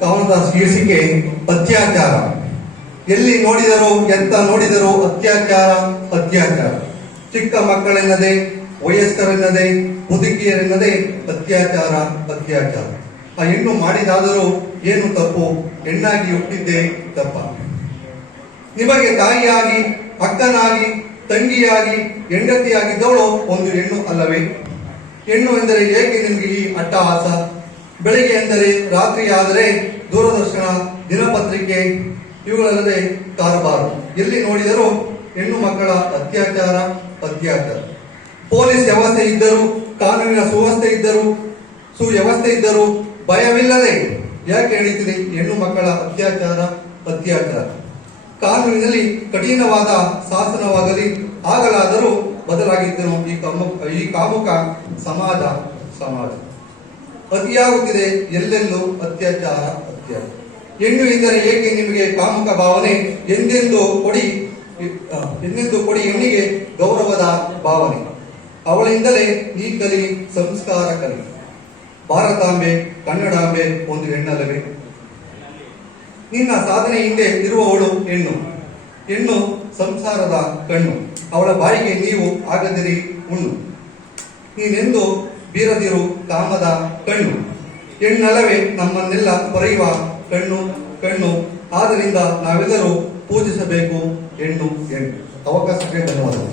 ಕವನದ ಶೀರ್ಷಿಕೆ ಅತ್ಯಾಚಾರ. ಎಲ್ಲಿ ನೋಡಿದರೂ ಎಂತ ನೋಡಿದರೂ ಅತ್ಯಾಚಾರ ಅತ್ಯಾಚಾರ. ಚಿಕ್ಕ ಮಕ್ಕಳೆನ್ನದೆ, ವಯಸ್ಕರೆನ್ನದೆ, ಮುದುಕಿಯರೆನ್ನದೆ ಅತ್ಯಾಚಾರ ಅತ್ಯಾಚಾರ. ಆ ಹೆಣ್ಣು ಮಾಡಿದಾದರೂ ಏನು ತಪ್ಪು? ಹೆಣ್ಣಾಗಿ ಹುಟ್ಟಿದ್ದೇ ತಪ್ಪ. ನಿಮಗೆ ತಾಯಿಯಾಗಿ, ಅಕ್ಕನಾಗಿ, ತಂಗಿಯಾಗಿ, ಹೆಂಡತಿಯಾಗಿದ್ದವಳು ಒಂದು ಹೆಣ್ಣು ಅಲ್ಲವೇ? ಹೆಣ್ಣು ಎಂದರೆ ಏಕೆ ನಿಮಗೆ ಈ ಅಟ್ಟಹಾಸ? ಬೆಳಿಗ್ಗೆ ಎಂದರೆ ರಾತ್ರಿ ಆದರೆ ದೂರದರ್ಶನ, ದಿನಪತ್ರಿಕೆ ಇವುಗಳಲ್ಲದೆ ಕಾರಬಾರು. ಎಲ್ಲಿ ನೋಡಿದರೂ ಹೆಣ್ಣು ಮಕ್ಕಳ ಅತ್ಯಾಚಾರ ಅತ್ಯಾಚಾರ. ಪೊಲೀಸ್ ವ್ಯವಸ್ಥೆ ಇದ್ದರೂ, ಕಾನೂನಿನ ಸುವ್ಯವಸ್ಥೆ ಇದ್ದರೂ ಭಯವಿಲ್ಲದೆ ಯಾಕೆ ನಡೀತಿದೆ ಹೆಣ್ಣು ಮಕ್ಕಳ ಅತ್ಯಾಚಾರ ಅತ್ಯಾಚಾರ? ಕಾನೂನಿನಲ್ಲಿ ಕಠಿಣವಾದ ಶಾಸನವಾಗಲಿ ಆಗಲಾದರೂ ಬದಲಾಗಿದ್ದರು ಈ ಕಾಮುಕ ಸಮಾಜ. ಅತಿಯಾಗುತ್ತಿದೆ ಎಲ್ಲೆಲ್ಲೂ ಅತ್ಯಾಚಾರ ಅತ್ಯಾಚಾರ. ಹೆಣ್ಣು ಎಂದರೆ ಏಕೆ ನಿಮಗೆ ಕಾಮುಕ ಭಾವನೆ? ಎಂದೆಂದು ಕೊಡಿ ಹೆಣ್ಣಿಗೆ ಗೌರವದ ಭಾವನೆ. ಅವಳಿಂದಲೇ ನೀ ಕಲಿ, ಸಂಸ್ಕಾರ ಕಲಿ. ಭಾರತಾಂಬೆ, ಕನ್ನಡಾಂಬೆ ಒಂದು ಹೆಣ್ಣಲ್ಲವೇ? ನಿನ್ನ ಸಾಧನೆ ಹಿಂದೆ ಇರುವವಳು ಹೆಣ್ಣು. ಹೆಣ್ಣು ಸಂಸಾರದ ಕಣ್ಣು. ಅವಳ ಬಾಯಿಗೆ ನೀವು ಆಗದಿರಿ ಹುಣ್ಣು. ನೀನೆಂದು ಬೀರದಿರು ಕಾಮದ ಕಣ್ಣು. ಹೆಣ್ಣಲ್ಲವೇ ನಮ್ಮನ್ನೆಲ್ಲ ಪೊರೆಯುವ ಕಣ್ಣು. ಆದ್ದರಿಂದ ನಾವೆಲ್ಲರೂ ಪೂಜಿಸಬೇಕು ಹೆಣ್ಣು. ಅವಕಾಶಕ್ಕೆ ಧನ್ಯವಾದಗಳು.